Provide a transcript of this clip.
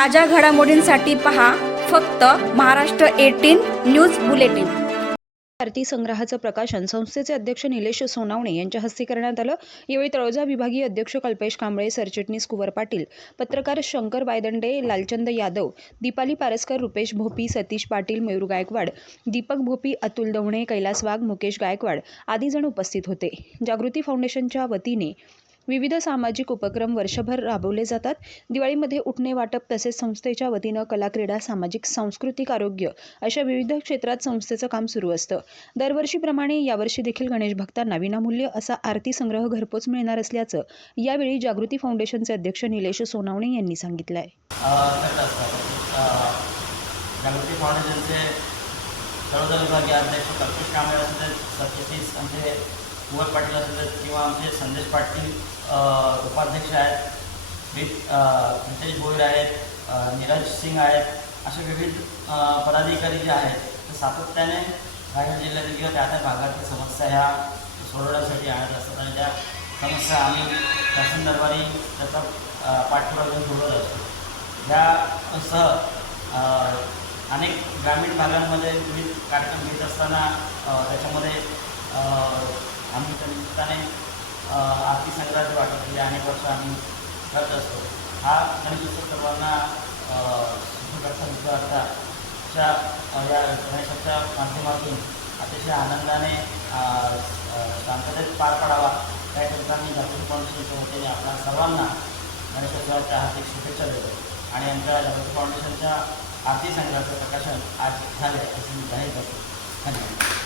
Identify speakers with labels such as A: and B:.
A: ताज्या घडामोडींसाठी पहा फक्त Maharashtra eighteen news bulletin.
B: Bharti संग्रहाचं प्रकाशन संस्थेचे अध्यक्ष निलेश सोनावणे यांच्या हस्ते करण्यात आलं. यावेळी तळोजा विभागीय अध्यक्ष कल्पेश कांबळे सरचिटणीस कुवर पाटील पत्रकार शंकर बायदंडे लालचंद यादव दीपाली पारस्कर रुपेश भोपी सतीश पाटील मयूर गायकवाड दीपक भोपी अतुल दवणे कैलास वाघ मुकेश गायकवाड आदी जण उपस्थित होते. जागृती फाउंडेशनच्या वतीने विविध सामाजिक उपक्रम वर्षभर राबवले जातात. दिवाळीमध्ये उठणे वाटप तसेच संस्थेच्या वतीनं कला क्रीडा सामाजिक सांस्कृतिक आरोग्य अशा विविध क्षेत्रात संस्थेचं काम सुरू असतं. दरवर्षीप्रमाणे यावर्षी देखील गणेश भक्तांना विनामूल्य असा आरती संग्रह घरपोच मिळणार असल्याचं यावेळी जागृती फाउंडेशनचे अध्यक्ष निलेश सोनावणे यांनी सांगितलं आहे
C: जागृती फाउंडेशनचे तळोदा विभागीय अध्यक्ष कल्पेश कांबळे असू सरचिटणीस आमचे कुवर पाटील असेल किंवा आमचे संदेश पाटील उपाध्यक्ष आहेत नितेश रितेश भोईर आहेत नीरज सिंग आहेत असे विविध पदाधिकारी जे आहेत ते सातत्याने रायगड जिल्ह्यातील किंवा त्या त्या भागातील समस्या ह्या सोडवण्यासाठी आणत असतात आणि त्या समस्या आम्ही शासन दरबारी त्याचा अ, पाठपुरावा घेऊन सोडवत असतो. यासह अनेक ग्रामीण भागांमध्ये विविध कार्यक्रम घेत असताना त्याच्यामध्ये आम्ही त्या निमित्ताने आरती संग्रहाची वाटप गेले अनेक वर्ष आम्ही करत असतो. हा गणेशोत्सव सर्वांना अ, या गणेशाच्या माध्यमातून अतिशय आनंदाने शांततेत पार पाडावा त्या ठिकाणी जागृती फाउंडेशनच्या वतीने आपल्या सर्वांना गणेशोत्सवाच्या हार्दिक शुभेच्छा देतो. आणि आमच्या जागृती फाउंडेशनच्या आरती संग्रहाचं प्रकाशन आज झाले असे मी जाहीर करतो. धन्यवाद.